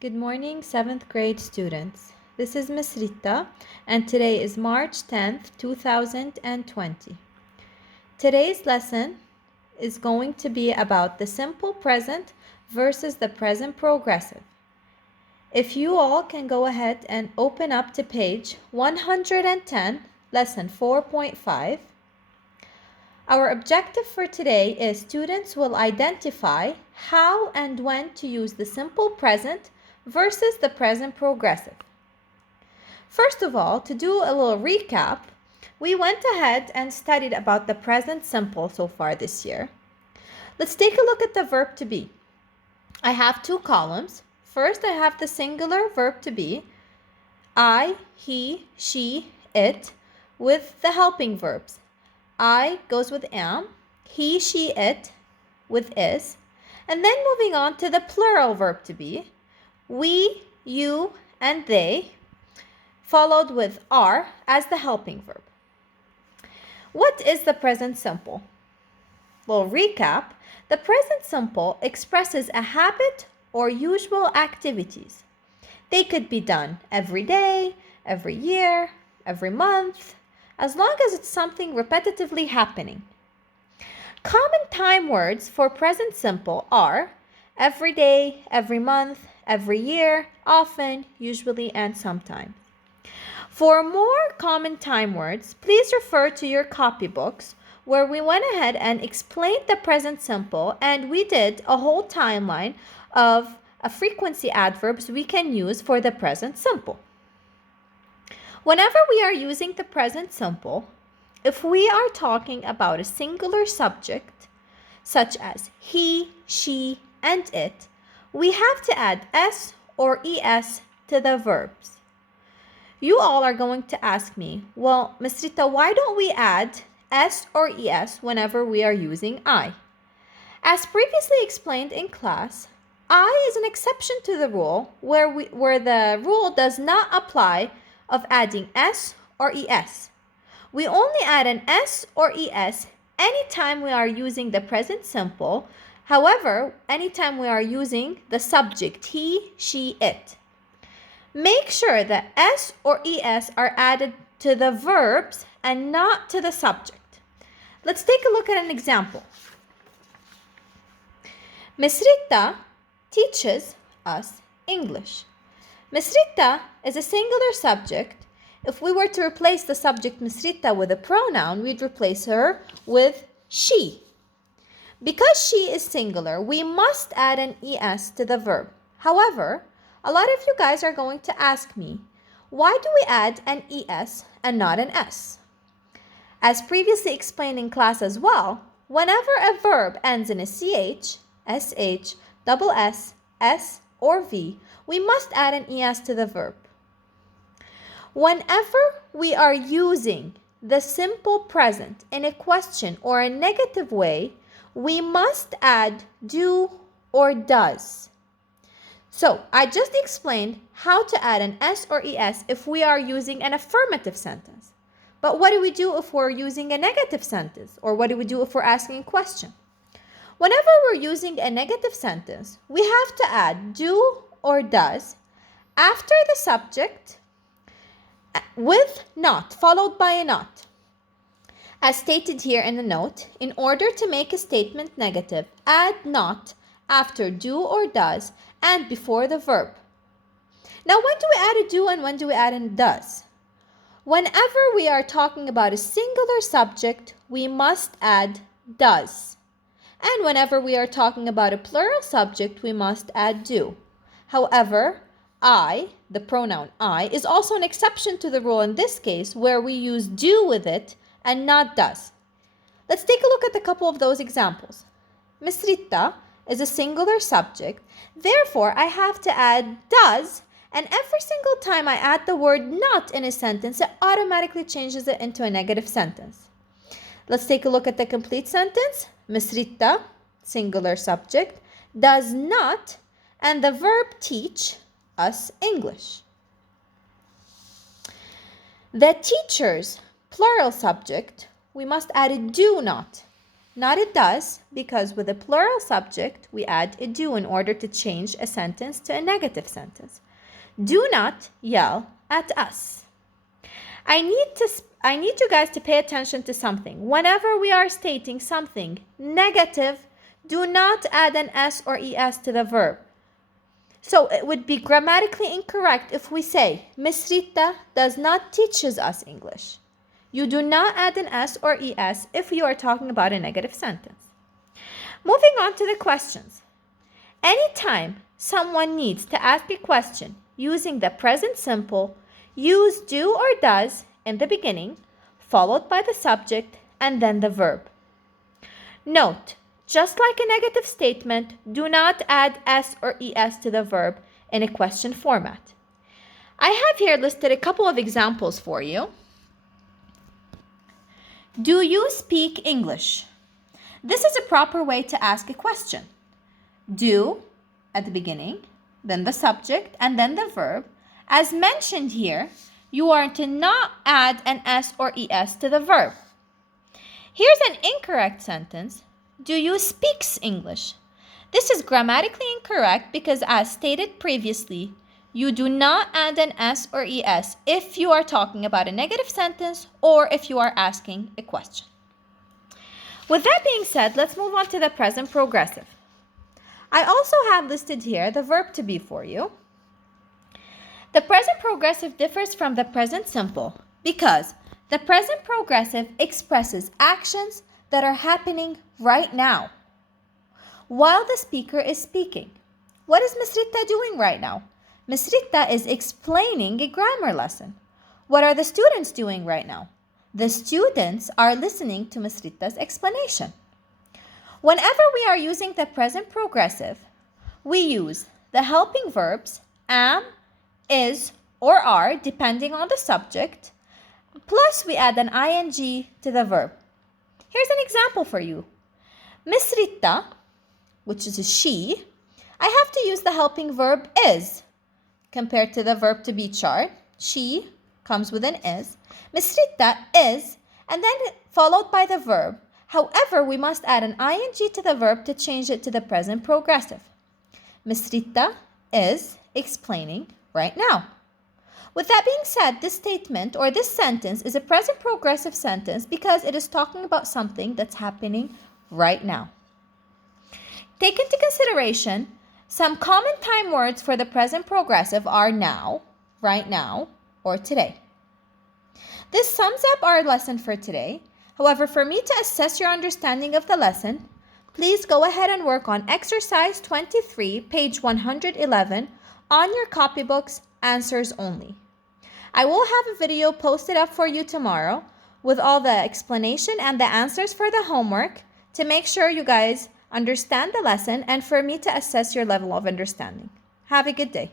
Good morning, 7th grade students. This is Miss Rita, and today is March 10th, 2020. Today's lesson is going to be about the simple present versus the present progressive. If you all can go ahead and open up to page 110, lesson 4.5. Our objective for today is students will identify how and when to use the simple present versus the present progressive. First of all, to do a little recap, we went ahead and studied about the present simple so far this year. Let's take a look at the verb to be. I have two columns. First, I have the singular verb to be, I, he, she, it, with the helping verbs. I goes with am, he, she, it with is, and then moving on to the plural verb to be, we, you, and they, followed with are as the helping verb. What is the present simple? Well, recap, the present simple expresses a habit or usual activities. They could be done every day, every year, every month, as long as it's something repetitively happening. Common time words for present simple are every day, every month, every year, often, usually, and sometimes. For more common time words, please refer to your copybooks where we went ahead and explained the present simple, and we did a whole timeline of frequency adverbs we can use for the present simple. Whenever we are using the present simple, if we are talking about a singular subject, such as he, she, and it, we have to add s or es to the verbs. You all are going to ask me, well, Ms. Rita, why don't we add s or es whenever we are using I? As previously explained in class, I is an exception to the rule where the rule does not apply of adding s or es. We only add an s or es anytime we are using the present simple. However, anytime we are using the subject he, she, it. Make sure that s or es are added to the verbs and not to the subject. Let's take a look at an example. Miss Rita teaches us English. Miss Rita is a singular subject. If we were to replace the subject Miss Rita with a pronoun, we'd replace her with she. Because she is singular, we must add an es to the verb. However, a lot of you guys are going to ask me, why do we add an es and not an s? As previously explained in class as well, whenever a verb ends in a ch, sh, double s, s, or v, we must add an es to the verb. Whenever we are using the simple present in a question or a negative way, we must add do or does. So I just explained how to add an s or es if we are using an affirmative sentence. But what do we do if we're using a negative sentence? Or what do we do if we're asking a question? Whenever we're using a negative sentence, we have to add do or does after the subject with not, followed by a not. As stated here in the note, in order to make a statement negative, add not after do or does and before the verb. Now, when do we add a do and when do we add a does? Whenever we are talking about a singular subject, we must add does. And whenever we are talking about a plural subject, we must add do. However, I, the pronoun I, is also an exception to the rule in this case where we use do with it and not does. Let's take a look at a couple of those examples. Miss Rita is a singular subject, therefore I have to add does, and every single time I add the word not in a sentence, it automatically changes it into a negative sentence. Let's take a look at the complete sentence. Miss Rita, singular subject, does not, and the verb teach us English. The teachers, plural subject, we must add a do not. not it does, because with a plural subject, we add a do in order to change a sentence to a negative sentence. Do not yell at us. I need you guys to pay attention to something. Whenever we are stating something negative, do not add an S or ES to the verb. So it would be grammatically incorrect if we say, Miss Rita does not teaches us English. You do not add an S or ES if you are talking about a negative sentence. Moving on to the questions. Anytime someone needs to ask a question using the present simple, use do or does in the beginning, followed by the subject and then the verb. Note, just like a negative statement, do not add S or ES to the verb in a question format. I have here listed a couple of examples for you. Do you speak English? This is a proper way to ask a question. Do at the beginning, then the subject, and then the verb. As mentioned here, you are to not add an S or ES to the verb. Here's an incorrect sentence. Do you speak English? This is grammatically incorrect because, as stated previously, you do not add an S or ES if you are talking about a negative sentence or if you are asking a question. With that being said, let's move on to the present progressive. I also have listed here the verb to be for you. The present progressive differs from the present simple because the present progressive expresses actions that are happening right now while the speaker is speaking. What is Miss Rita doing right now? Miss Rita is explaining a grammar lesson. What are the students doing right now? The students are listening to Miss Rita's explanation. Whenever we are using the present progressive, we use the helping verbs am, is, or are, depending on the subject, plus we add an ing to the verb. Here's an example for you. Miss Rita, which is a she, I have to use the helping verb is. Compared to the verb to be chart, she comes with an is. Miss Rita is, and then followed by the verb. However, we must add an ing to the verb to change it to the present progressive. Miss Rita is explaining right now. With that being said, this statement or this sentence is a present progressive sentence because it is talking about something that's happening right now. Take into consideration some common time words for the present progressive are now, right now, or today. This sums up our lesson for today. However, for me to assess your understanding of the lesson, please go ahead and work on exercise 23, page 111 on your copybooks, answers only. I will have a video posted up for you tomorrow with all the explanation and the answers for the homework to make sure you guys understand the lesson and for me to assess your level of understanding. Have a good day.